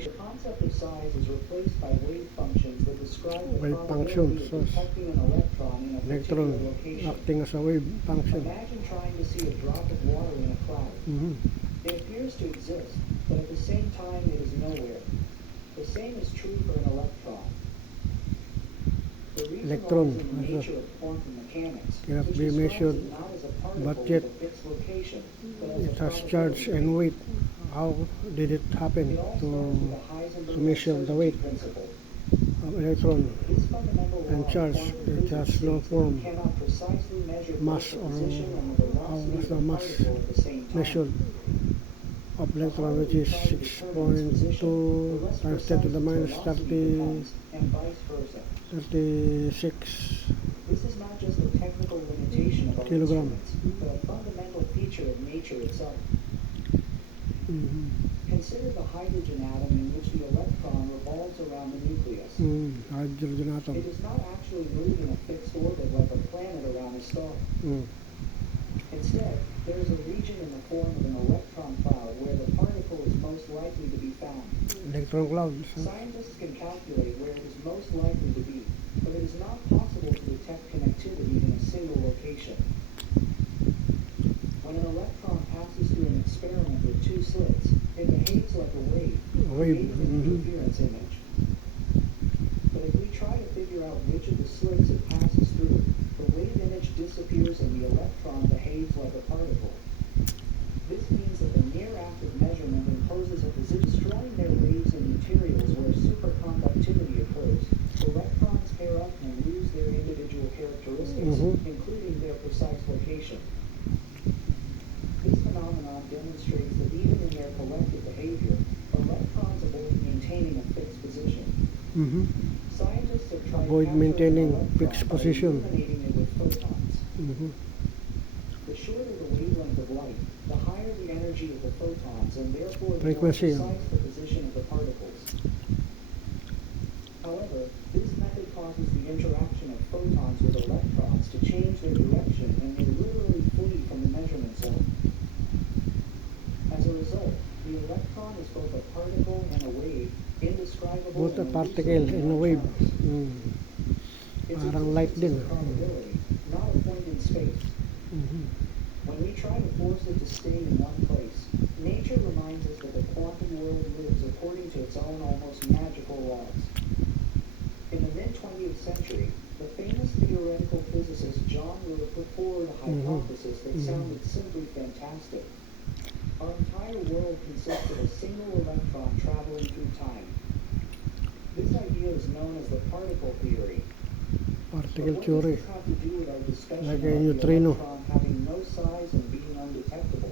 The concept of size is replaced by wave functions that describe the Wave function, probability so of detecting an electron in a particular electron location. acting as a wave function. Imagine trying to see a drop of water in a cloud. It appears to exist, but at the same time it is nowhere. The same is true for an electron. The reason Electron lies in the nature of quantum mechanics, cannot which be describes measured, it not as a particle but with yet a fixed location, but as it a has charge and weight. How did it happen It all starts to with the Heisenberg measure the uncertainty weight principle. of electron This fundamental law and of charge? quantum It physics has no states that you form, cannot precisely measure mass, both or the position and the how velocity was of the the mass particle at the same time. measured of electron, which is 6.2 times 10 to the minus 30, and vice versa. 36 This is not just a technical limitation of our kilogram. instruments, but a fundamental feature of nature itself. Mhm. Consider the hydrogen atom in which the electron revolves around the nucleus. Hydrogen atom. It does not actually move in a fixed orbit like a planet around a star. Instead, there is a region in the form of an electron cloud where the particle is most likely to be found. Electron clouds. Scientists can calculate where it is most likely to be, but it is not possible to detect connectivity in a single location. When an electron passes through an experiment with two slits, it behaves like a wave, creating an interference image. But if we try to figure out which of the slits it passes through, the wave image disappears and the electron behaves like a particle. This means that the mere act of measurement imposes a position, destroying their waves in materials where superconductivity occurs. Electrons pair up and lose their individual characteristics, including their precise location. This phenomenon demonstrates that even in their collective behavior, electrons avoid maintaining a fixed position. Scientists have tried Avoid capturing maintaining an electron fixed by position. illuminating it with photons. The shorter the wavelength of light, the higher the energy of the photons, and therefore the more Frequency. precise the position of the particles. However, this method causes the interaction of photons with electrons to change their direction and they literally flee from the measurement zone. As a result, the electron is both a particle and a wave, indescribable Both a and particle elusive in and a wave. terms. Its Parang light existence din. is a probability, not a point in space. When we try to force it to stay in one place, nature reminds us that the quantum world lives according to its own almost magical laws. In the mid-20th century, the famous theoretical physicist John Lewis put forward a hypothesis that sounded simply fantastic. Our entire world consists of a single electron traveling through time. This idea is known as the particle theory. Particle But what theory. does this have to do with our discussion Like about a the neutrino. electron having no size and being undetectable?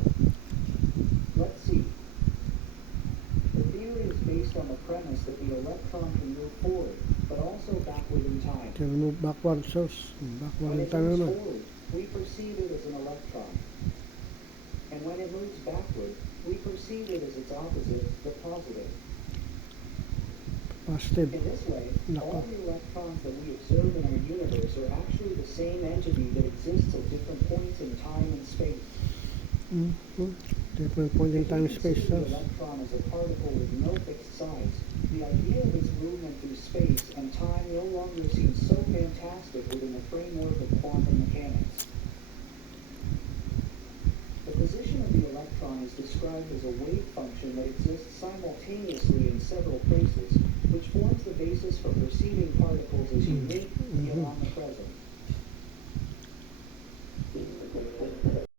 Let's see. The theory is based on the premise that the electron can move forward, but also backward in time. Can move backward, so backward When in it time moves naman. forward, we perceive it as an electron. And when it moves backward, we perceive it as its opposite, the positive. Positive. In this way, all Nako. the electrons that we observe in our universe are actually the same entity that exists at different points in time and space. Different point in If time we space. consider the electron as a particle with no fixed size, the idea of its movement through space and time no longer seems so fantastic within the framework of quantum mechanics. The position of the electron is described as a wave function that exists simultaneously in several places, which forms the basis for perceiving particles as unique yet omnipresent.